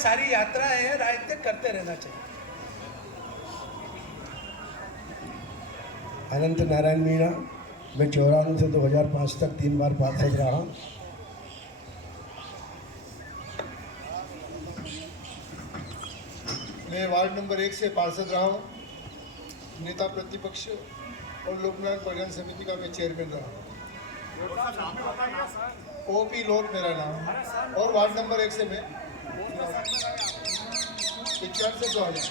सारी यात्रा है, रायते करते रहना चाहिए। अनंत नारायण मीणा, मैं 94 से 2005 तक 3 बार पार्षद रहा। मैं वार्ड नंबर 1 से पार्षद रहा हूँ। नेता प्रतिपक्ष और लोकनायक कल्याण समिति का मैं चेयरमैन रहा हूँ। ओपी लोक मेरा नाम है और वार्ड नंबर 1 से मैं 51 से 2000।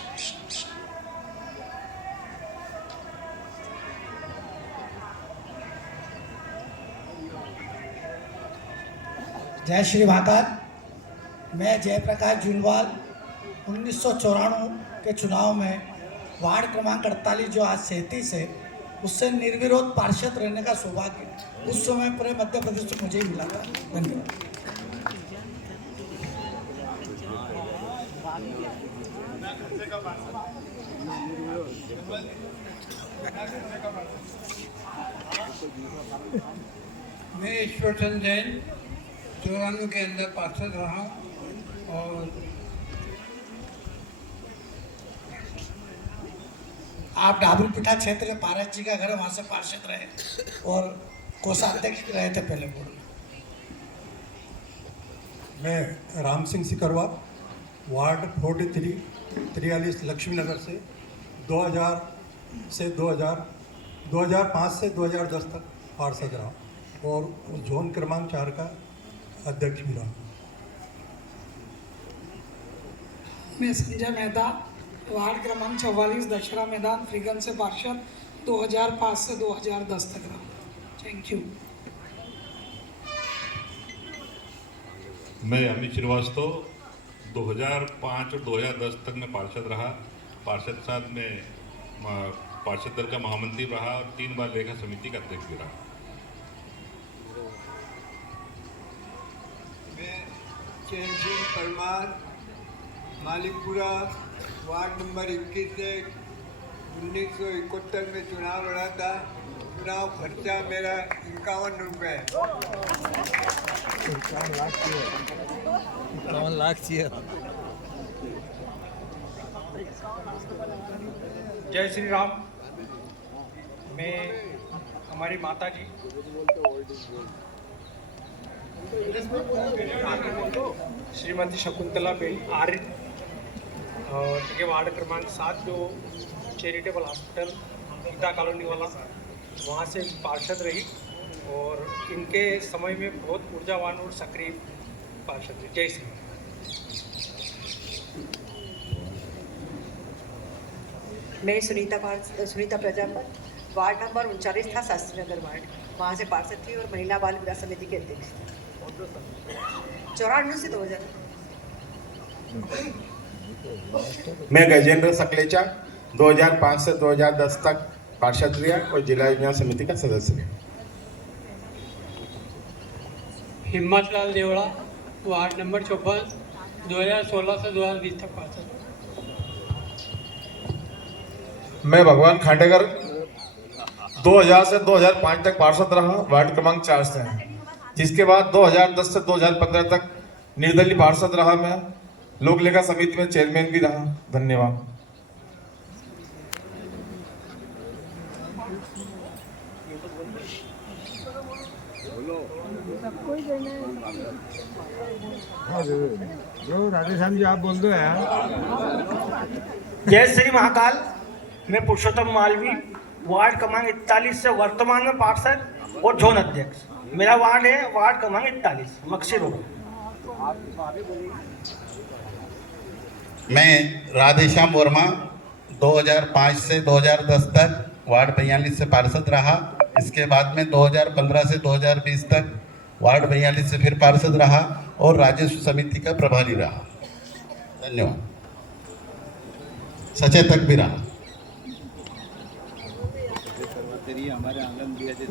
जय श्री महाकाल। मैं जयप्रकाश जुनवाल 1994 के चुनाव में वार्ड क्रमांक 48 जो आज 37 है उससे निर्विरोध पार्षद रहने का सौभाग्य उस समय पूरे मध्य प्रदेश में मुझे ही मिला था। धन्यवाद। मैं ईश्वर चंद जैन 94 के अंदर पार्षद रहा और आप डाबरीपीठा क्षेत्र के पारस जी का घर है, वहाँ से पार्षद रहे और कोषाध्यक्ष रहे थे पहले पूर्व। मैं राम सिंह सिकरवा वार्ड 43 43 लक्ष्मी नगर से 2005 से 2010 तक पार्षद रहा और जोन क्रमांक 4 का अध्यक्ष भी रहा। मैं संजय मेहता वार्ड क्रमांक 44 दशहरा मैदान फ्रीगंज से पार्षद 2005 से 2010 तक रहा। Thank you. मैं अमित श्रीवास्तव 2005 और 2010 तक मैं पार्षद रहा। पार्षद के साथ में पार्षद दल का महामंत्री रहा और 3 बार लेखा समिति का अध्यक्ष भी रहा। मैं चैन सिंह परमार मालिकपुरा वार्ड नंबर 21 से 1971 में चुनाव लड़ा था। चुनाव खर्चा मेरा 51 रुपये। 51 लाख चाहिए। जय श्री राम। मैं हमारी माता जी श्रीमती शकुंतला बेन आर्य और ये वार्ड क्रमांक 7 जो चैरिटेबल हॉस्पिटल गीता कॉलोनी वाला वहाँ से पार्षद रही और इनके समय में बहुत ऊर्जावान और सक्रिय पार्षद रही। जय श्री राम। मैं सुनीता प्रजापत वार्ड नंबर 39 था शास्त्री नगर वार्ड, वहाँ से पार्षद थी और महिला बाल विकास समिति के अध्यक्ष थी 94 से 2000। मैं गजेंद्र सकलेचा 2005 से 2010 तक पार्षद रहा और जिला योजना समिति का सदस्य रहा। हिम्मत लाल देवड़ा वार्ड नंबर 54 2016 से 2020 तक पार्षद। मैं भगवान खांडेकर 2000 से 2005 तक पार्षद रहा वार्ड क्रमांक 4 से, जिसके बाद 2010 से 2015 तक निर्दलीय पार्षद रहा। मैं लोक लेखा समिति में चेयरमैन भी रहा। धन्यवाद। राधेश्याम जी आप बोल दो यार। जय श्री महाकाल। मैं पुरुषोत्तम मालवी वार्ड क्रमांक 41 से वर्तमान में पार्षद और जोन अध्यक्ष। मेरा वार्ड है वार्ड क्रमांक 41 मक्सी रोड। मैं राधेश्याम वर्मा 2005 से 2010 तक वार्ड 42 से पार्षद रहा। इसके बाद में 2015 से 2020 तक वार्ड 42 से फिर पार्षद रहा और राजस्व समिति का प्रभारी रहा। धन्यवाद। सचेतक भी रहा।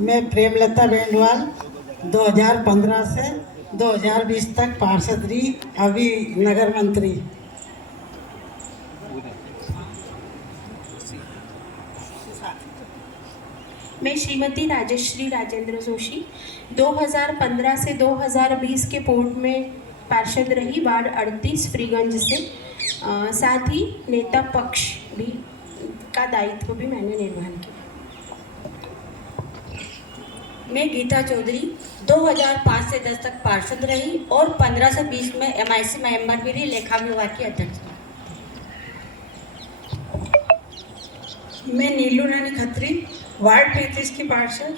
मैं प्रेमलता बेंडवाल 2015 से 2020 तक पार्षद रही, अभी नगर मंत्री। मैं श्रीमती राजश्री राजेंद्र जोशी 2015 से 2020 के पोर्ट में पार्षद रही वार्ड 38 फ्रीगंज से। साथ ही नेता पक्ष भी का दायित्व भी मैंने निर्वहन किया। मैं गीता चौधरी 2005 से 10 तक पार्षद रही और 15 से 20 में MIC मेंबर भी रही, लेखा विभाग की अध्यक्ष। मैं नीलू रानी खत्री वार्ड 35 की पार्षद,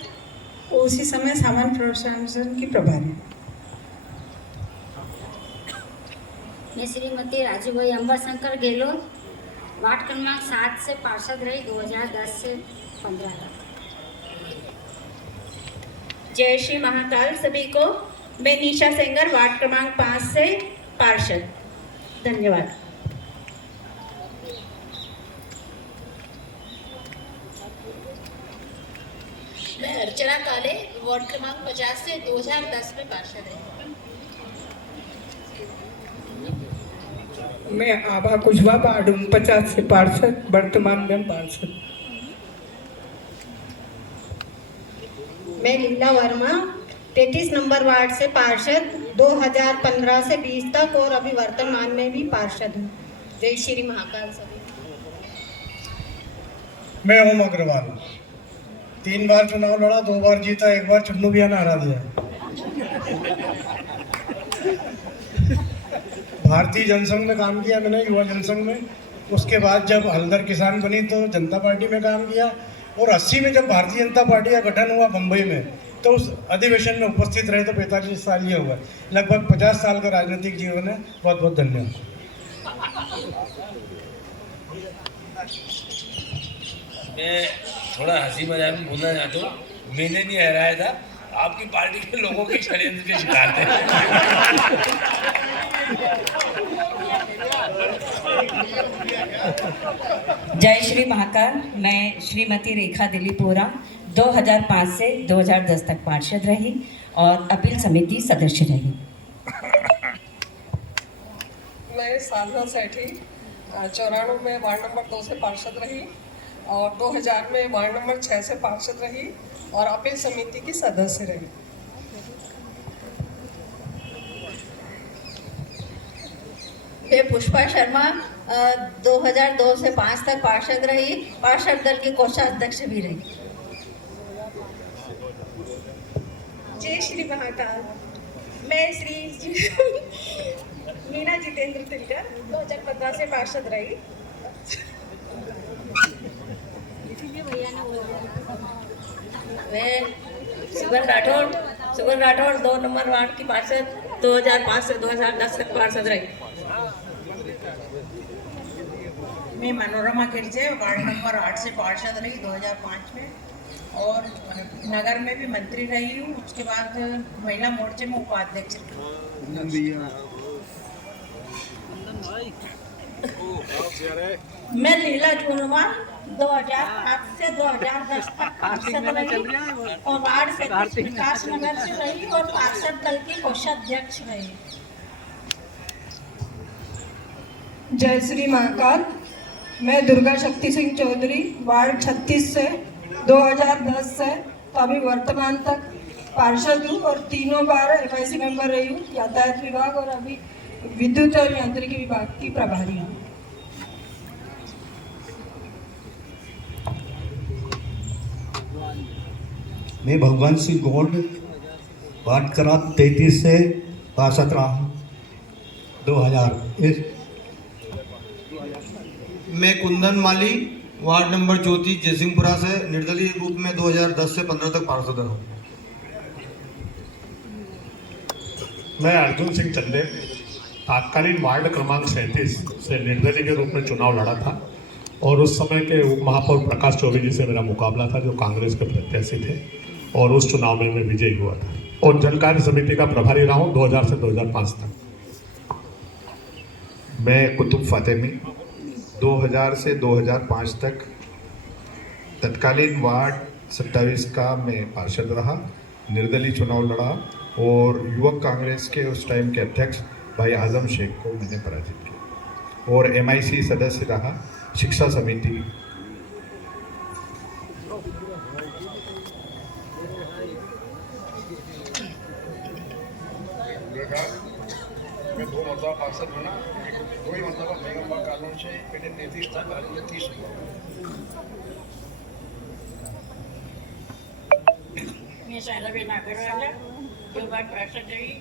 उसी समय सामान्य प्रशासन की प्रभारी। मैं श्रीमती राजूभाई अंबाशंकर गहलोत वार्ड क्रमांक 7 से पार्षद रही 2010 से 15 तक। जय श्री महाकाल सभी को। मैं निशा सेंगर वार्ड क्रमांक 5 से पार्षद। धन्यवाद। मैं अर्चना काले वार्ड क्रमांक 50 से 2010 में पार्षद रही। मैं आभा कुशवाहा वार्ड 49 से पार्षद, वर्तमान में पार्षद। मैं लीला वर्मा 33 नंबर वार्ड से पार्षद 2015 से 20 तक और अभी वर्तमान में भी पार्षद हूँ। जय श्री महाकाल सभी। मैं ओम अग्रवाल 3 बार चुनाव लड़ा, 2 बार जीता, 1 बार चुन्नू भैया ने हरा दिया। भारतीय जनसंघ में काम किया मैंने, युवा जनसंघ में। उसके बाद जब हल्दर किसान बनी तो जनता पार्टी में काम किया, और 80 में जब भारतीय जनता पार्टी का गठन हुआ बम्बई में, तो उस अधिवेशन में उपस्थित रहे तो 45 साल ये हुआ। लगभग 50 साल का राजनीतिक जीवन है। बहुत बहुत धन्यवाद। मैं थोड़ा हंसी मजाक में बोलना चाहता हूँ, मैंने नहीं हराया था, आपकी पार्टी के लोगों के षड्यंत्र के शिकार थे। जय श्री महाकाल। मैं श्रीमती रेखा दिलीपोरा 2005 से 2010 तक पार्षद रही और अपील समिति सदस्य रही। मैं साधना सेठी 94 में वार्ड नंबर 2 से पार्षद रही और 2000 में वार्ड नंबर 6 से पार्षद रही और अपील समिति की सदस्य रही। मैं पुष्पा शर्मा 2002 से 5 तक पार्षद रही, पार्षद दल की कोषाध्यक्ष भी रही। जय श्री महाकाल। मैं श्री मीना जितेंद्र तिलकर 2015 से पार्षद रही। मैं सुगन राठौड़ 2 नंबर वार्ड की पार्षद 2005 से 2010 तक पार्षद रही। मैं मनोरमा किरचे वार्ड नंबर 8 से पार्षद रही 2005 में और नगर में भी मंत्री रही हूँ। उसके बाद महिला मोर्चे में उपाध्यक्ष रही। मैं लीला चूरमा 2008 से 2010 तक पार्षद रही और वार्ड से विकास नगर से रही और पार्षद दल की कोषाध्यक्ष रही। जय श्री महाकाल। मैं दुर्गा शक्ति सिंह चौधरी वार्ड 36 से 2010 से अभी वर्तमान तक पार्षद हूँ और 3 बार MIC मेंबर रही हूँ, यातायात विभाग और अभी विद्युत और यांत्रिकी विभाग की प्रभारी हूँ। मैं भगवान सिंह गोल्ड वार्ड क्रमांक 33 से पार्षद रहा हूँ 2000। मैं कुंदन माली वार्ड नंबर 34 जयसिंहपुरा से निर्दलीय रूप में 2010 से 15 तक पार्षद रहा हूँ। मैं अर्जुन सिंह चंदे तात्कालीन वार्ड क्रमांक 37 से निर्दलीय के रूप में चुनाव लड़ा था और उस समय के उप महापौर प्रकाश चौबे जी से मेरा मुकाबला था जो कांग्रेस के प्रत्याशी थे और उस चुनाव में मैं विजयी हुआ था और जन कार्य समिति का प्रभारी रहा हूँ 2000 से 2005 तक। मैं कुतुब फातेमी 2000 से 2005 तक तत्कालीन वार्ड 27 का मैं पार्षद रहा, निर्दलीय चुनाव लड़ा और युवक कांग्रेस के उस टाइम के अध्यक्ष भाई आजम शेख को मैंने पराजित किया और MIC सदस्य रहा शिक्षा समिति। पार्षद बना, वही मतलब मेघम्बा कॉलोनी से मैंने 33 था, आज में 30 हुआ। मैं सालाबेन नागरवाला 2 बार पार्षद रही,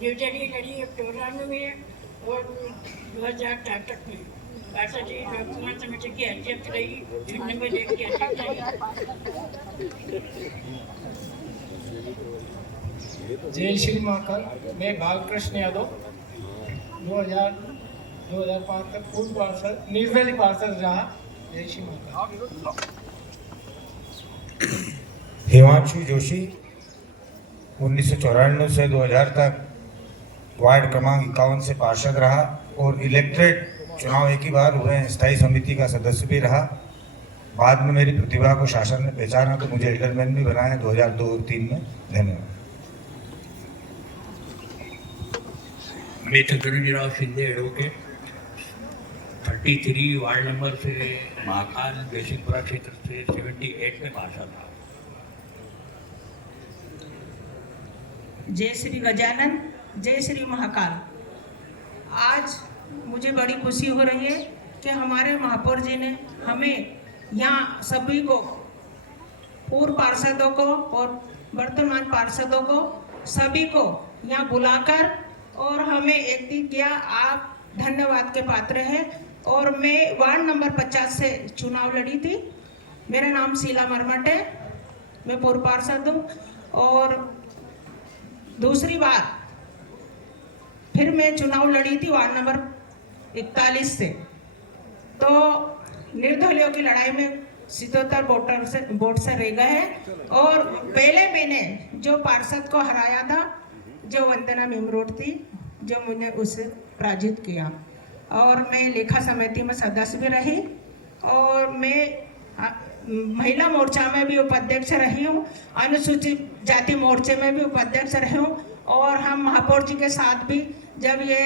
न्यू दिल्ली लड़ी 94 में और 2004 तक में पार्षद रही। लोकसभा समिति की अध्यक्ष रही, 6 नंबर लेख की अध्यक्ष रही। जय श्री महाकाल। मैं बालकृष्ण यादव 2005 तक पूर्व पार्षद निर्दलीय पार्षद रहा। जय श्री महाकाल। हिमांशु जोशी 1994 से 2000 तक वार्ड क्रमांक 51 से पार्षद रहा और इलेक्टेड चुनाव एक ही बार हुए हैं, स्थायी समिति का सदस्य भी रहा। बाद में मेरी प्रतिभा को शासन ने पहचाना तो मुझे एल्डरमैन भी बनाया 2002 और 2003 में। धन्यवाद। मैं चतुर्जीराव शिंदे एडवोकेट 33 वार्ड नंबर से महाकाल जयसिंहपुरा क्षेत्र से 78 में पार्षद था। जय श्री गजानन, जय श्री महाकाल। आज मुझे बड़ी खुशी हो रही है कि हमारे महापौर जी ने हमें यहाँ सभी को, पूर्व पार्षदों को और वर्तमान पार्षदों को, सभी को यहाँ बुलाकर और हमें एक दिन किया। आप धन्यवाद के पात्र हैं। और मैं वार्ड नंबर 50 से चुनाव लड़ी थी। मेरा नाम शीला मरमट है, मैं पूर्व पार्षद हूँ। और दूसरी बार फिर मैं चुनाव लड़ी थी वार्ड नंबर 41 से। तो निर्दलियों की लड़ाई में 77 वोट से रह गए हैं। और पहले मैंने जो पार्षद को हराया था, जो वंदना मेमरोड थी, जो मुझे उसे पराजित किया। और मैं लेखा समिति में सदस्य भी रही और मैं महिला मोर्चा में भी उपाध्यक्ष रही हूँ, अनुसूचित जाति मोर्चे में भी उपाध्यक्ष रही हूँ। और हम महापौर जी के साथ भी जब ये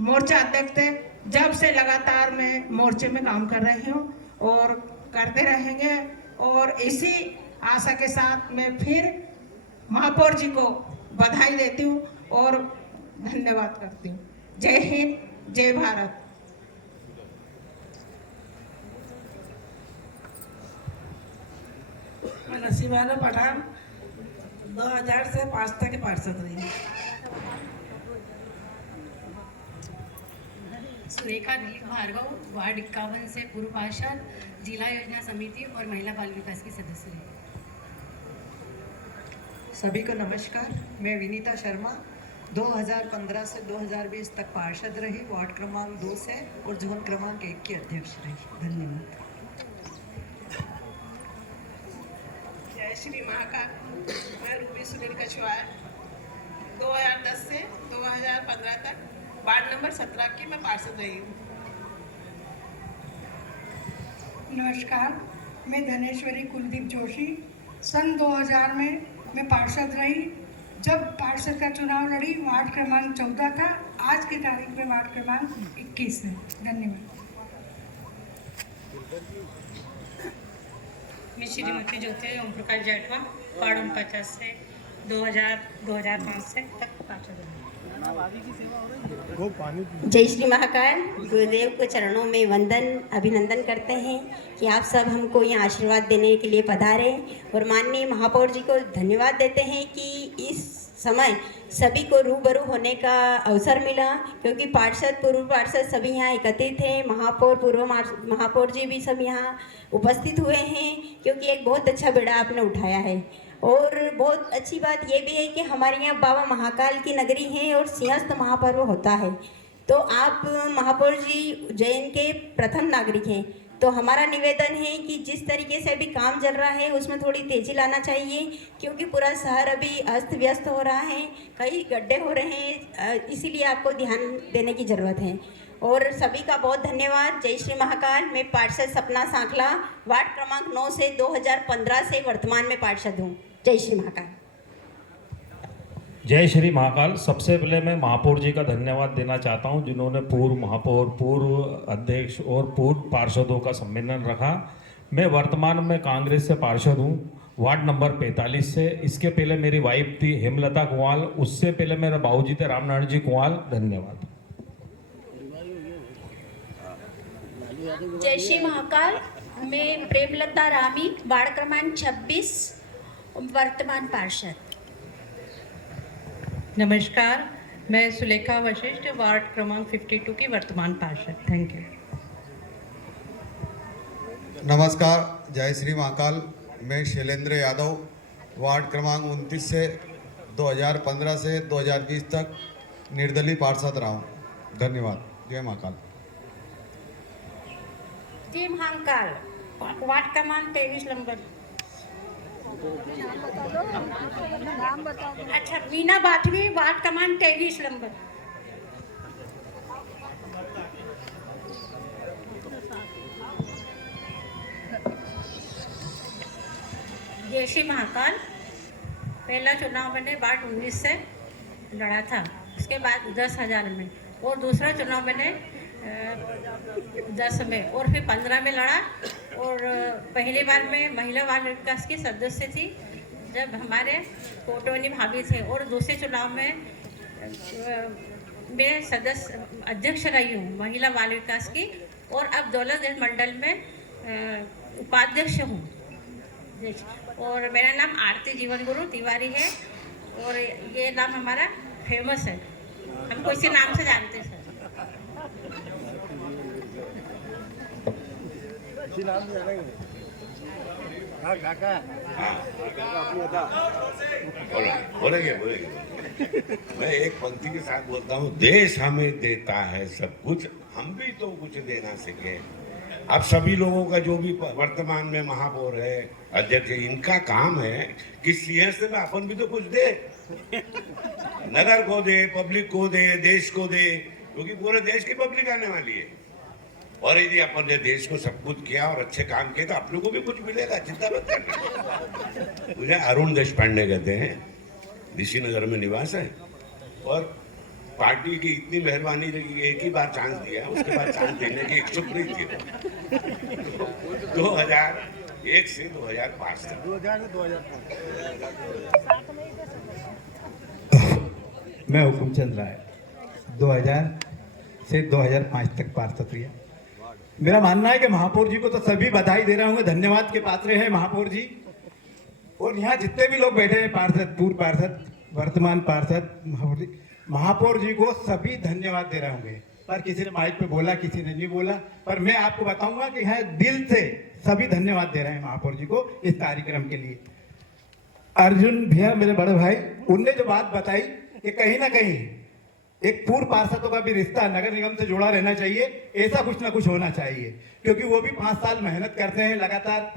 मोर्चा अध्यक्ष थे, जब से लगातार मैं मोर्चे में काम कर रही हूँ और करते रहेंगे। और इसी आशा के साथ मैं फिर महापौर जी को बधाई देती हूँ और धन्यवाद करती हूँ। जय हिंद, जय भारत। मैं नसीबाना पठान 2000 से 5 तक के पार्षद रही। सुरेखा दिलीप भार्गव वार्ड 51 से पूर्व पार्षद, जिला योजना समिति और महिला बाल विकास की सदस्य रही। सभी को नमस्कार। मैं विनीता शर्मा 2015 से 2020 तक पार्षद रही, वार्ड क्रमांक 2 से और जोन क्रमांक 1 की अध्यक्ष रही। धन्यवाद। जय श्री महाकाल। मैं रूबी सुनील कछवाहा 2010 से 2015 तक वार्ड नंबर 17 की मैं पार्षद रही हूँ। नमस्कार, मैं धनेश्वरी कुलदीप जोशी सन 2000 में मैं पार्षद रही। जब पार्षद का चुनाव लड़ी वार्ड क्रमांक 14 था, आज की तारीख में वार्ड क्रमांक 21 है। धन्यवाद। मैं श्रीमती ज्योति ओम प्रकाश जाटवा वार्ड 49 से 2005 से तक पार्षद रही। जय श्री महाकाल। गुरुदेव के चरणों में वंदन अभिनंदन करते हैं कि आप सब हमको यहाँ आशीर्वाद देने के लिए पधारे। और माननीय महापौर जी को धन्यवाद देते हैं कि इस समय सभी को रूबरू होने का अवसर मिला, क्योंकि पार्षद पूर्व पार्षद सभी यहाँ एकत्रित थे। महापौर पूर्व महापौर जी भी सब यहाँ उपस्थित हुए हैं, क्योंकि एक बहुत अच्छा बेड़ा आपने उठाया है। और बहुत अच्छी बात यह भी है कि हमारे यहाँ बाबा महाकाल की नगरी है और सिंहस्थ महापर्व होता है। तो आप महापौर जी जैन के प्रथम नागरिक हैं, तो हमारा निवेदन है कि जिस तरीके से अभी काम चल रहा है उसमें थोड़ी तेज़ी लाना चाहिए, क्योंकि पूरा शहर अभी अस्त व्यस्त हो रहा है, कई गड्ढे हो रहे हैं, इसीलिए आपको ध्यान देने की ज़रूरत है। और सभी का बहुत धन्यवाद। जय श्री महाकाल। मैं पार्षद सपना सांखला वार्ड क्रमांक 9 से 2015 से वर्तमान में पार्षद हूँ। जय श्री महाकाल। जय श्री महाकाल। सबसे पहले मैं महापौर जी का धन्यवाद देना चाहता हूं, जिन्होंने पूर्व महापौर, पूर्व अध्यक्ष और पूर्व पार्षदों का सम्मेलन रखा। मैं वर्तमान में कांग्रेस से पार्षद हूं वार्ड नंबर 45 से। इसके पहले मेरी वाइफ थी हेमलता कुंवाल, उससे पहले मेरे बाबूजी थे रामनारायण जी कुंवाल। धन्यवाद। जय श्री महाकाल। मैं प्रेमलता रामी, वार्ड क्रमांक 26, वर्तमान पार्षद। नमस्कार, मैं सुलेखा वशिष्ठ, वार्ड क्रमांक 52 की वर्तमान पार्षद। Thank you. नमस्कार, जय श्री महाकाल। मैं शैलेंद्र यादव, वार्ड क्रमांक 29 से 2015 से 2020 तक निर्दलीय पार्षद रहा हूँ। धन्यवाद। जय महाकाल। जय महाकाल। वार्ड क्रमांक 23 नंबर। अच्छा, मीना बाथवी, वार्ड क्रमांक 23 नंबर। जय श्री महाकाल। पहला चुनाव मैंने वार्ड 19 से लड़ा था, उसके बाद 10,000 में, और दूसरा चुनाव मैंने 10 में और फिर 15 में लड़ा। और पहली बार मैं महिला बाल विकास की सदस्य थी जब हमारे कोटवानी भाभी थे, और दूसरे चुनाव में मैं सदस्य अध्यक्ष रही हूँ महिला बाल विकास की, और अब दौलतगंज मंडल में उपाध्यक्ष हूँ। और मेरा नाम आरती जीवन गुरु तिवारी है, और ये नाम हमारा फेमस है, हमको इसी नाम से जानते हैं बोलेंगे। मैं एक पंक्ति के साथ बोलता हूँ, देश हमें देता है सब कुछ, हम भी तो कुछ देना सीखे। अब सभी लोगों का जो भी वर्तमान में महापौर है, अध्यक्ष है, इनका काम है कि सिंहस्थ में अपन भी तो कुछ दे, नगर को दे, पब्लिक को दे, देश को दे, क्योंकि पूरे देश की पब्लिक आने वाली है। और यदि अपन ने देश को सब कुछ किया और अच्छे काम किए तो अपने को भी कुछ मिलेगा, चिंता मत करना। मुझे अरुण देशपांडे कहते हैं, ऋषि नगर में निवास है, और पार्टी की इतनी मेहरबानी रही, एक ही बार चांस दिया, उसके बाद चांस देने की इच्छुक नहीं थी। 2001 से 2005 तक मैं हुकुमचंद राय 2000 से 2005 तक पार्षद रहा। मेरा मानना है कि महापौर जी को तो सभी बधाई दे रहे होंगे, धन्यवाद के पात्र हैं महापौर जी। और यहाँ जितने भी लोग बैठे हैं, पार्षद, पूर्व पार्षद, वर्तमान पार्षद, महापौर जी को सभी धन्यवाद दे रहे होंगे। पर किसी ने माइक पे बोला, किसी ने नहीं बोला, पर मैं आपको बताऊंगा कि यहाँ दिल से सभी धन्यवाद दे रहे हैं महापौर जी को इस कार्यक्रम के लिए। अर्जुन भैया, मेरे बड़े भाई, उनने जो बात बताई कि कहीं ना कहीं एक पूर्व पार्षदों का भी रिश्ता नगर निगम से जुड़ा रहना चाहिए, ऐसा कुछ ना कुछ होना चाहिए, क्योंकि वो भी 5 साल मेहनत करते हैं लगातार,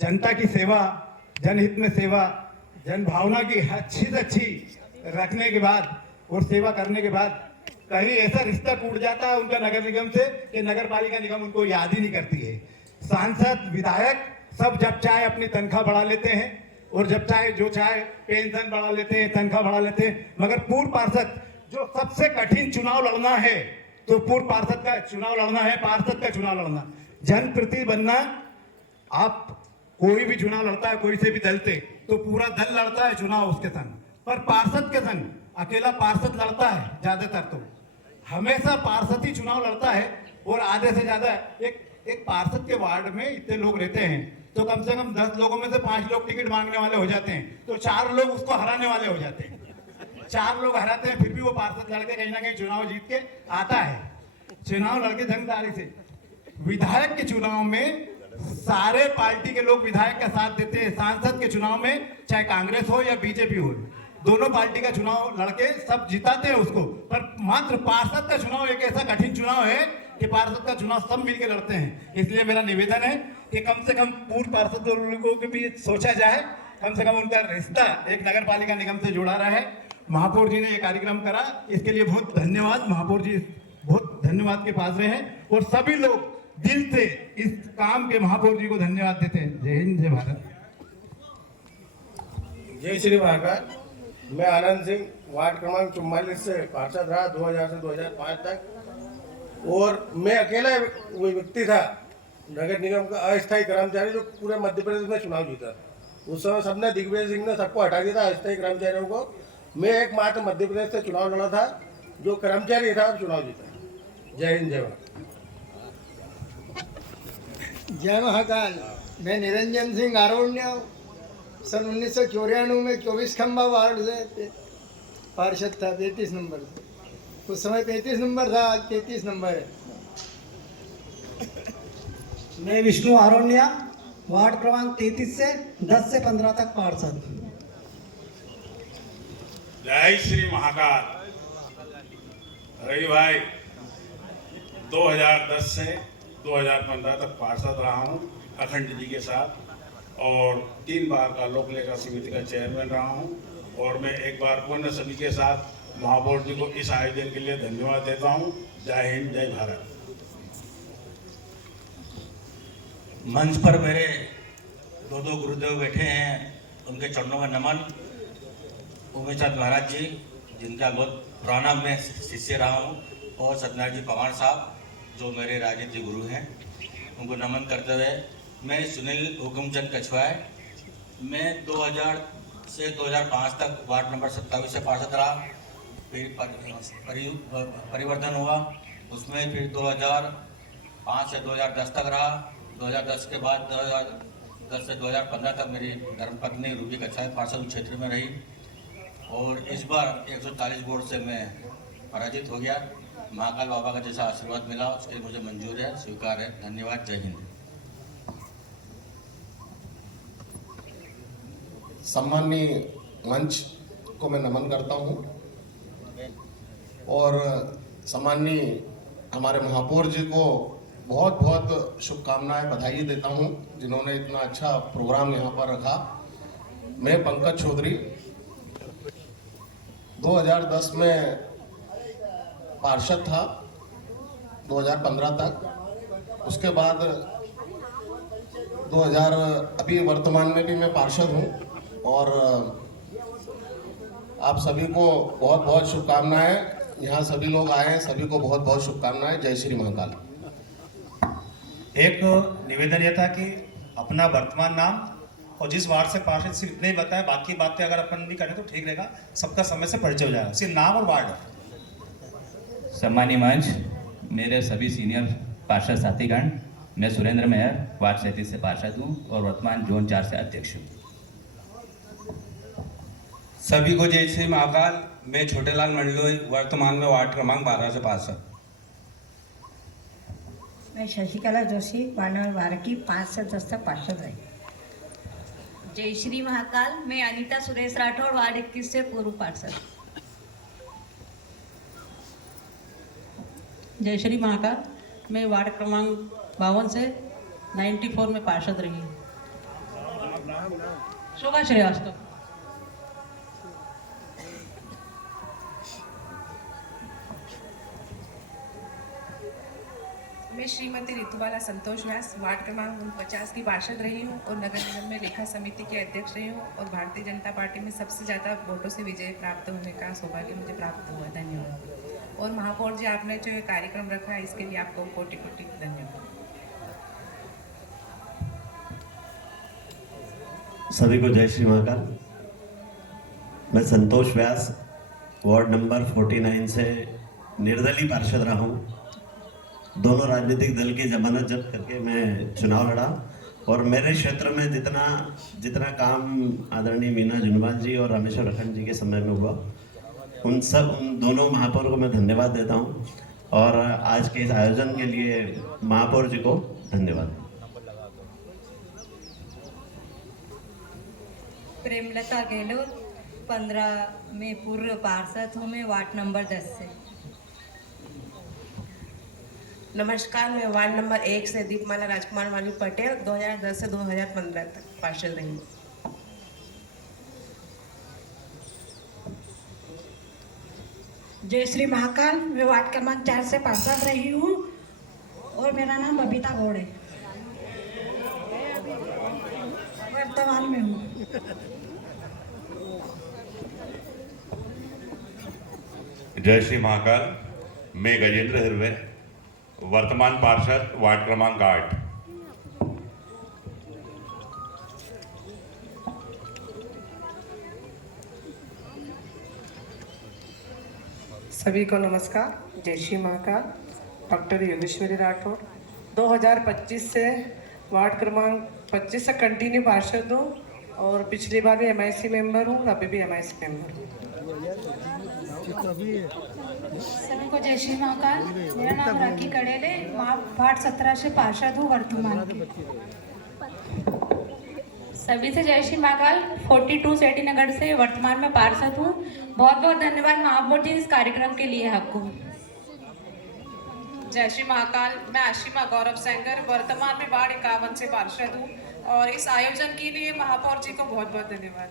जनता की सेवा, जनहित में सेवा, जन भावना की अच्छी से अच्छी रखने के बाद और सेवा करने के बाद कहीं ऐसा रिश्ता टूट जाता है उनका नगर निगम से कि नगर पालिका निगम उनको याद ही नहीं करती है। सांसद, विधायक सब जब चाहे अपनी तनख्वाह बढ़ा लेते हैं, और जब चाहे जो चाहे पेंशन बढ़ा लेते हैं, तनख्वाह बढ़ा लेते हैं, मगर पूर्व पार्षद जो सबसे कठिन चुनाव लड़ना है, तो पूर्व पार्षद का चुनाव लड़ना है, पार्षद का चुनाव लड़ना, जनप्रतिनिधि बनना। आप कोई भी चुनाव लड़ता है कोई से भी दल से, तो पूरा दल लड़ता है चुनाव उसके संग, पर पार्षद के संग अकेला पार्षद लड़ता है ज्यादातर, तो हमेशा पार्षद ही चुनाव लड़ता है। और आधे से ज्यादा एक पार्षद के वार्ड में इतने लोग रहते हैं, तो कम से कम 10 लोगों में से 5 लोग टिकट मांगने वाले हो जाते हैं, तो 4 लोग उसको हराने वाले हो जाते हैं। 4 लोग हराते हैं, फिर भी वो पार्षद लड़के कहीं ना कहीं चुनाव जीत के आता है, चुनाव लड़के जंगदारी से। विधायक के चुनाव में सारे पार्टी के लोग विधायक का साथ देते हैं। सांसद के चुनाव में चाहे कांग्रेस हो या बीजेपी हो, दोनों पार्टी का चुनाव लड़के सब जिताते हैं उसको, पर मात्र पार्षद का चुनाव एक ऐसा कठिन चुनाव है कि पार्षद का चुनाव सब मिलकर लड़ते हैं। इसलिए मेरा निवेदन है कि कम से कम पूर्व पार्षद लोगों को भी सोचा जाए, कम से कम उनका रिश्ता एक नगर पालिका निगम से जुड़ा रहा है। महापौर जी ने ये कार्यक्रम करा, इसके लिए बहुत धन्यवाद। महापौर जी बहुत धन्यवाद के पात्र हैं, और सभी लोग दिल से इस काम के महापौर जी को धन्यवाद देते हैं। जय हिंद, जय भारत। जय श्री महाकाल। मैं आनंद सिंह, वार्ड क्रमांक 44 से पार्षद रहा 2000 से 2005 तक, और मैं अकेला वो व्यक्ति था नगर निगम का अस्थायी कर्मचारी जो पूरे मध्य प्रदेश में चुनाव जीता था। उस समय सबने दिग्विजय सिंह ने सबको हटा दिया था अस्थायी कर्मचारियों को। मैं एकमात्र मध्य प्रदेश से चुनाव लड़ा था जो कर्मचारी था और चुनाव जीता। जय हिंद जय भारत। जय महाकाल। मैं निरंजन सिंह आरोण्य सन 1994 में 24 खंबा वार्ड से पार्षद था, 33 नंबर से। उस समय 35 नंबर था, आज 33 नंबर है। मैं विष्णु आरोन्या वार्ड क्रमांक 33 से 10 से 15 तक पार्षद। जय श्री महाकाल। रवि भाई 2010 से 2015 तक पार्षद रहा हूँ अखंड जी के साथ, और 3 बार का लोक लेखा समिति का चेयरमैन रहा हूँ। और मैं एक बार पुण्य सभी के साथ महापौर जी को इस आयोजन के लिए धन्यवाद देता हूँ। जय हिंद जय भारत। मंच पर मेरे दो गुरुदेव बैठे हैं, उनके चरणों में नमन। उमेशचंद महाराज जी, जिनका बहुत पुराना मैं शिष्य रहा हूँ, और सत्यनारायण जी पवार साहब जो मेरे राजनीतिक गुरु हैं, उनको नमन करते हुए मैं सुनील हुकुमचंद कछवाए, मैं 2000 से 2005 तक वार्ड नंबर 27 से पार्षद रहा। फिर परिवर्तन हुआ, उसमें फिर 2005 से 2010 तक रहा। 2010 के बाद 2010 से 2015 तक मेरी धर्मपत्नी रूबी कछवाए पार्षद क्षेत्र में रही, और इस बार 140 वोट से मैं पराजित हो गया। महाकाल बाबा का जैसा आशीर्वाद मिला उसके लिए मुझे मंजूर है, स्वीकार है। धन्यवाद। जय हिंद। सम्माननीय मंच को मैं नमन करता हूँ, और सम्माननीय हमारे महापौर जी को बहुत बहुत शुभकामनाएं, बधाई देता हूँ जिन्होंने इतना अच्छा प्रोग्राम यहाँ पर रखा। मैं पंकज चौधरी 2010 में पार्षद था 2015 तक। उसके बाद 2000 अभी वर्तमान में भी मैं पार्षद हूँ, और आप सभी को बहुत बहुत शुभकामनाएं। यहाँ सभी लोग आए हैं, सभी को बहुत बहुत शुभकामनाएं। जय श्री महाकाल। एक निवेदन यह था कि अपना वर्तमान नाम और जिस वार्ड से पार्षद सिर्फ इतने ही बताएं, बाकी बातें अगर अपन नहीं करें तो ठीक रहेगा, सबका समय से परिचय हो जाएगा। सिर्फ नाम और वार्ड। सम्मानीय मंच, मेरे सभी सीनियर पार्षद साथीगण, मैं सुरेंद्र मेहर वार्ड 37 से पार्षद हूँ और वर्तमान जोन 4 से अध्यक्ष हूँ। सभी को जय श्री महाकाल। मैं छोटेलाल मंडलोई वर्तमान में वार्ड क्रमांक 12 से पार्षद। मैं शशिकला जोशी वार्ड नंबर 12 की 5 से 10 तक पार्षद रही। जय श्री महाकाल। मैं अनीता सुरेश राठौड़ वार्ड 21 से पूर्व पार्षद। जय श्री महाकाल। मैं वार्ड क्रमांक 52 से 94 में पार्षद रही हूँ। शोभा श्रीवास्तव। मैं श्रीमती ऋतुबाला संतोष व्यास वार्ड क्रमांक 49 की पार्षद रही हूँ और नगर निगम में लेखा समिति के अध्यक्ष रही हूँ, और भारतीय जनता पार्टी में सबसे ज़्यादा वोटों से विजय प्राप्त होने का सौभाग्य मुझे प्राप्त हुआ। धन्यवाद। और महापौर जी, आपने जो ये कार्यक्रम रखा है इसके लिए आपको कोटि कोटि धन्यवाद। सभी को जय श्री महाकाल। मैं संतोष व्यास वार्ड नंबर 49 से निर्दलीय पार्षद रहा हूँ। दोनों राजनीतिक दल की जमानत जब्त करके मैं चुनाव लड़ा, और मेरे क्षेत्र में जितना काम आदरणीय मीना जुनवाल जी और रामेश्वर अखंड जी के समय में हुआ, उन दोनों महापौर को मैं धन्यवाद देता हूं, और आज के इस आयोजन के लिए महापौर जी को धन्यवाद। प्रेमलता गहलोत 15 में पूर्व पार्षद हूँ मैं वार्ड नंबर 10 से। नमस्कार। मैं वार्ड नंबर 1 से दीपमाला राजकुमार वाली पटेल 2010 से 2015 तक पार्षद रही हूँ। जय श्री महाकाल। मैं वार्ड क्रमांक 4 से पार्षद रही हूँ और मेरा नाम बबीता गौड़ है। वर्तमान में हूँ। जय श्री महाकाल। मैं गजेंद्र हिरवे वर्तमान पार्षद वार्ड क्रमांक 8। सभी को नमस्कार। जय श्री महाकाल। डॉक्टर योगेश्वरी राठौर 2025 से वार्ड क्रमांक 25 से कंटिन्यू पार्षद हूँ और पिछली बार भी MIC मेंबर हूँ, अभी भी MIC मेंबर हूँ। सभी को जय श्री महाकाल। मेरा नाम राखी कड़ेले, वार्ड 17 से पार्षद हूँ वर्तमान की। सभी से जय श्री महाकाल। 42 सेठी नगर से वर्तमान में पार्षद हूँ। बहुत बहुत धन्यवाद महापौर जी इस कार्यक्रम के लिए आपको। जय श्री महाकाल। मैं आशिमा गौरव सेंगर वर्तमान में वार्ड 51 से पार्षद हूँ और इस आयोजन के लिए महापौर जी को बहुत बहुत धन्यवाद।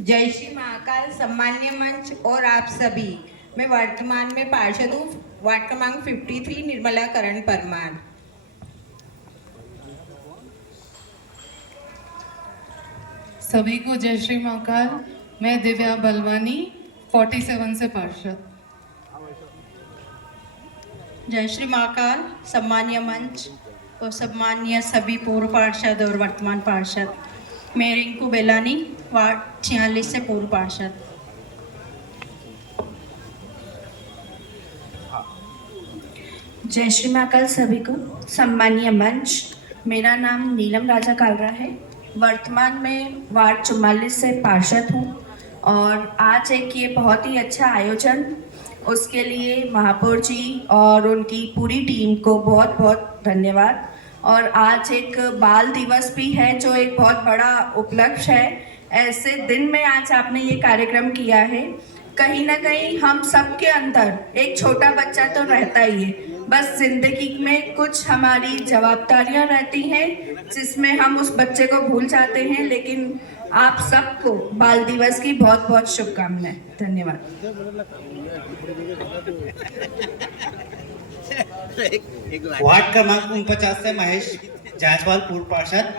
जय श्री महाकाल। सम्मान्य मंच और आप सभी, मैं वर्तमान में पार्षद हूँ वार्ड क्रमांक 53 निर्मला करण परमार। सभी को जय श्री महाकाल। मैं दिव्या बलवानी 47 से पार्षद। जय श्री महाकाल। सम्मान्य मंच और सम्मान्य सभी पूर्व पार्षद और वर्तमान पार्षद, मैं रिंकू बेलानी वार्ड 46 से पूर्व पार्षद। जय श्री महाकाल सभी को। सम्मानीय मंच, मेरा नाम नीलम राजा कालरा है, वर्तमान में वार्ड 44 से पार्षद हूँ और आज एक ये बहुत ही अच्छा आयोजन, उसके लिए महापौर जी और उनकी पूरी टीम को बहुत बहुत धन्यवाद। और आज एक बाल दिवस भी है जो एक बहुत बड़ा उपलक्ष्य है। ऐसे दिन में आज आपने ये कार्यक्रम किया है। कहीं ना कहीं हम सबके अंदर एक छोटा बच्चा तो रहता ही है, बस जिंदगी में कुछ हमारी जवाबदारियां रहती हैं जिसमें हम उस बच्चे को भूल जाते हैं। लेकिन आप सबको बाल दिवस की बहुत बहुत शुभकामनाएं। धन्यवाद। वार्ड क्रमांक 49 से महेश जायसवाल पूर्व पार्षद।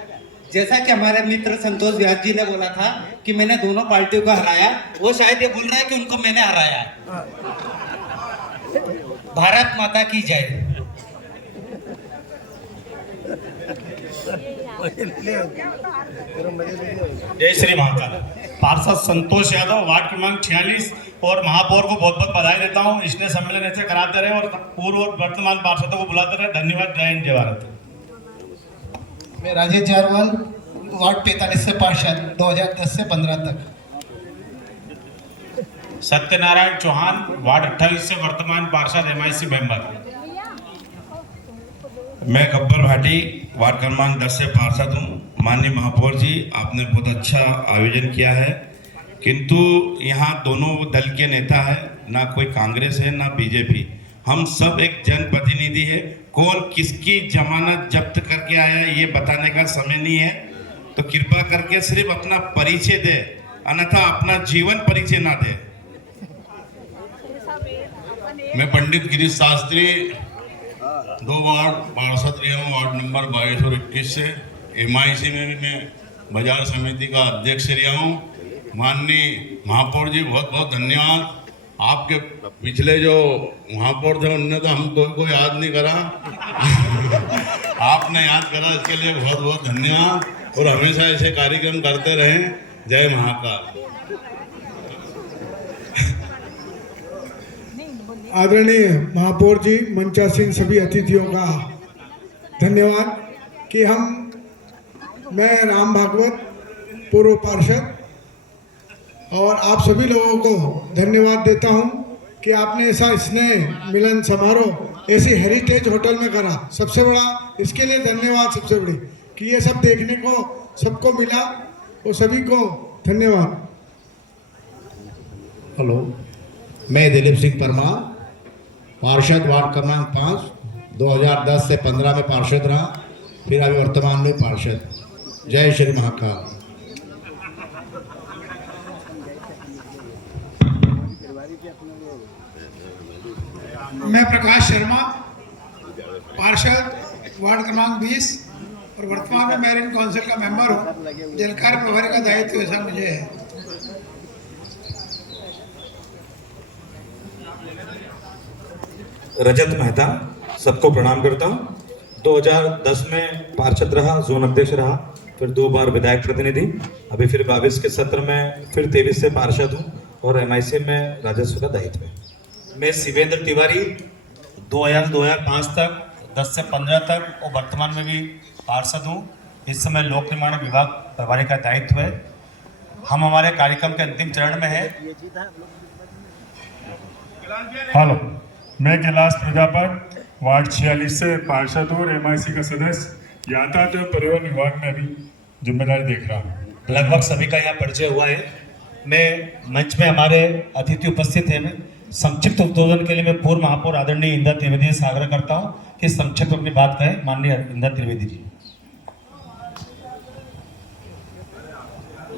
जैसा कि हमारे मित्र संतोष व्यास जी ने बोला था कि मैंने दोनों पार्टियों को हराया, वो शायद ये बोल रहा है कि उनको मैंने हराया। भारत माता की जय। जय श्री महाकाल। पार्षद संतोष यादव वार्ड क्रमांक 46 और महापौर को बहुत बहुत बधाई देता हूँ। इसने सम्मेलन ऐसे कराते रहे और पूर्व और वर्तमान पार्षदों को बुलाते रहे। धन्यवाद। जय हिंद, जय भारत। मैं राजेश जारवाल वार्ड 45 से पार्षद 2010 से 15 तक। सत्यनारायण चौहान वार्ड 28 से वर्तमान पार्षद MIC मेंबर। मैं गब्बर भाटी वार्ड क्रमांक 10 से पार्षद हूँ। माननीय महापौर जी, आपने बहुत अच्छा आयोजन किया है, किंतु यहाँ दोनों दल के नेता है, ना कोई कांग्रेस है ना बीजेपी। हम सब एक जनप्रतिनिधि है। कौन किसकी जमानत जब्त करके आया है ये बताने का समय नहीं है, तो कृपा करके सिर्फ अपना परिचय दे, अन्यथा अपना जीवन परिचय ना दे। मैं पंडित गिरीश शास्त्री 2 वार्ड पार्षद रहा हूँ, वार्ड नंबर 22 और 21 से। MIC में भी मैं बाजार समिति का अध्यक्ष रहा हूँ। माननीय महापौर जी, बहुत बहुत धन्यवाद। आपके पिछले जो महापौर थे उनने तो हमको कोई याद नहीं करा आपने याद करा, इसके लिए बहुत बहुत धन्यवाद और हमेशा ऐसे कार्यक्रम करते रहें। जय महाकाल। आदरणीय महापौर जी, मंचासीन सभी अतिथियों का धन्यवाद कि मैं राम भागवत पूर्व पार्षद और आप सभी लोगों को धन्यवाद देता हूं कि आपने ऐसा स्नेह मिलन समारोह ऐसी हेरिटेज होटल में करा। सबसे बड़ा इसके लिए धन्यवाद, सबसे बड़ी कि ये सब देखने को सबको मिला और सभी को धन्यवाद। हेलो, मैं दिलीप सिंह परमार पार्षद वार्ड क्रमांक 5 2010 से 15 में पार्षद रहा, फिर अभी वर्तमान में पार्षद। जय श्री महाकाल। मैं प्रकाश शर्मा पार्षद वार्ड क्रमांक 20 और वर्तमान में मैरिन काउंसिल का मेंबर हूँ। जलकार प्रभारी का दायित्व ऐसा मुझे है। रजत मेहता, सबको प्रणाम करता हूँ। 2010 में पार्षद रहा, जोन अध्यक्ष रहा, फिर 2 बार विधायक प्रतिनिधि, अभी फिर 22 के सत्र में फिर 23 से पार्षद हूँ और MIC में राजस्व का दायित्व है। मैं शिवेंद्र तिवारी 2005 तक 10 से 15 तक और वर्तमान में भी पार्षद हूँ। इस समय लोक निर्माण विभाग प्रभारी का दायित्व है। हम हमारे कार्यक्रम के अंतिम चरण में हैं। हेलो, मैं कैलाश प्रजापत वार्ड 46 से पार्षद हूँ और MIC का सदस्य यातायात एवं परिवहन विभाग में अभी जिम्मेदारी देख रहा हूँ। लगभग सभी का यहाँ परिचय हुआ है। मैं मंच में हमारे अतिथि उपस्थित हैं। मैं संक्षिप्त उद्बोधन के लिए मैं पूर्व महापौर आदरणीय इंदिरा त्रिवेदी से आग्रह करता हूँ कि संक्षिप्त अपनी बात कहें। माननीय इंदिरा त्रिवेदी जी।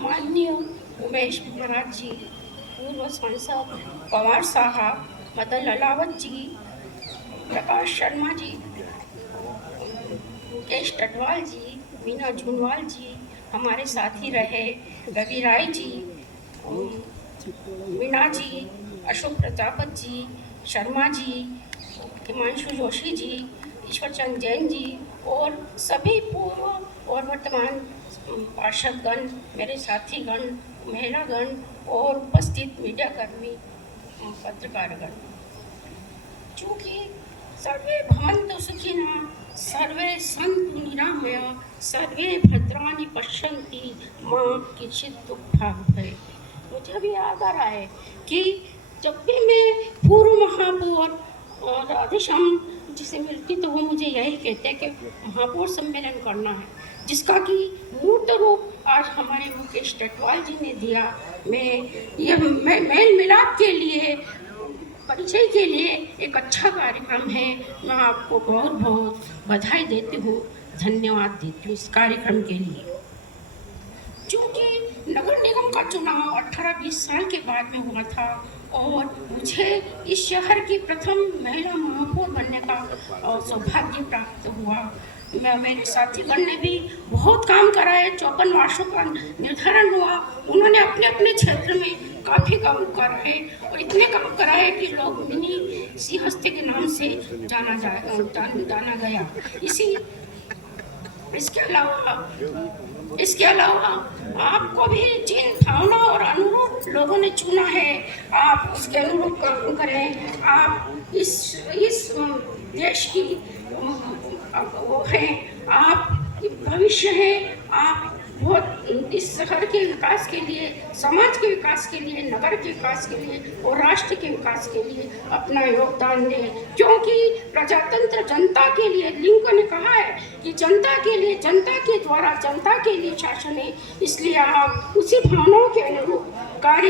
माननीय उमेश महाराज जी, पूर्व सांसद पवार साहब, मदन ललावत जी, प्रकाश शर्मा जी, मुकेश टटवाल जी, मीना झुनवाल जी, हमारे साथी रहे रवि राय जी, मीना जी, अशोक प्रजापत जी, शर्मा जी, हिमांशु जोशी जी, ईश्वर चंद जैन जी और सभी पूर्व और वर्तमान पार्षदगण, मेरे साथीगण, महिलागण और उपस्थित मीडियाकर्मी, पत्रकारगण। चूँकि सर्वे भवन्तु सुखिनः, सर्वे सन्तु निरामया, सर्वे भद्राणि पश्यन्ति, मां किंचित् दुःखभाग् भवेत्। मुझे अभी याद आ रहा है कि जब भी मैं पूर्व महापौर राधेश्याम जी से मिलती तो वो मुझे यही कहते हैं कि महापौर सम्मेलन करना है, जिसका कि मूर्त रूप आज हमारे मुकेश टटवाल जी ने दिया। मैं मेल मिलाप के लिए, परिचय के लिए एक अच्छा कार्यक्रम है। मैं आपको बहुत बहुत बधाई देती हूँ, धन्यवाद देती हूँ इस कार्यक्रम के लिए। क्योंकि नगर निगम का चुनाव 18-20 साल के बाद में हुआ था और मुझे इस शहर की प्रथम महिला महापौर बनने का सौभाग्य प्राप्त हुआ। मेरे साथीगण ने भी बहुत काम करा है। 54 वर्षों का निर्धारण हुआ। उन्होंने अपने अपने क्षेत्र में काफ़ी काम करा है और इतने काम करा है कि लोग मिनी सी हस्ते के नाम से जाना गया। इसके अलावा आपको भी जिन भावना और अनुरूप लोगों ने चुना है, आप उसके अनुरूप काम करें। आप इस देश की वो हैं, आप भविष्य हैं। आप बहुत इस शहर के विकास के लिए, समाज के विकास के लिए, नगर के विकास के लिए और राष्ट्र के विकास के लिए अपना योगदान दें। क्योंकि प्रजातंत्र जनता के लिए, लिंकन ने कहा है कि जनता के लिए, जनता के द्वारा, जनता के लिए शासन है। इसलिए आप उसी भावनाओं के अनुरूप कार्य